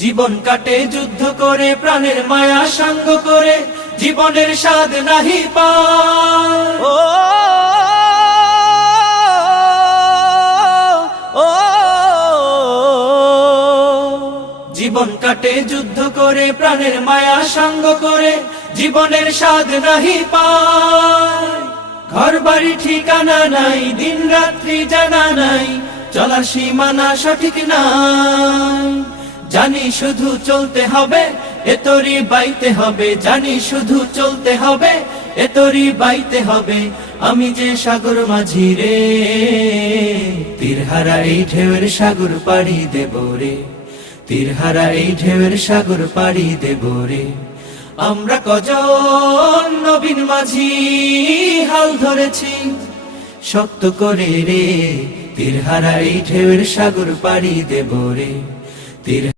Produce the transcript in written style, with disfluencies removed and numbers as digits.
জীবন কাটে যুদ্ধ করে, প্রাণের মায়া সাঙ্গ করে, জীবনের স্বাদ নাহি পায়। ও ও জীবন কাটে যুদ্ধ করে, প্রাণের মায়া সাঙ্গ করে, জীবনের স্বাদ নাহি পায়। ঘর বাড়ি ঠিকানা নাই, দিন রাত্রি জানা নাই, চলার সীমানা সঠিক নাই। জানি শুধু চলতে হবে, এতরি বাইতে হবে, জানি শুধু চলতে হবে, এতরি বাইতে হবে। আমি যে সাগর মাঝি রে, তীরহারা এই ঢেউয়ের সাগর পাড়ি দেব রে, তীরহারা এই ঢেউয়ের সাগর পাড়ি দেব রে। আমরা কজন নবীন মাঝি হাল ধরেছি শক্ত করে রে, তীরহারা এই ঢেউয়ের সাগর পাড়ি দেব রে।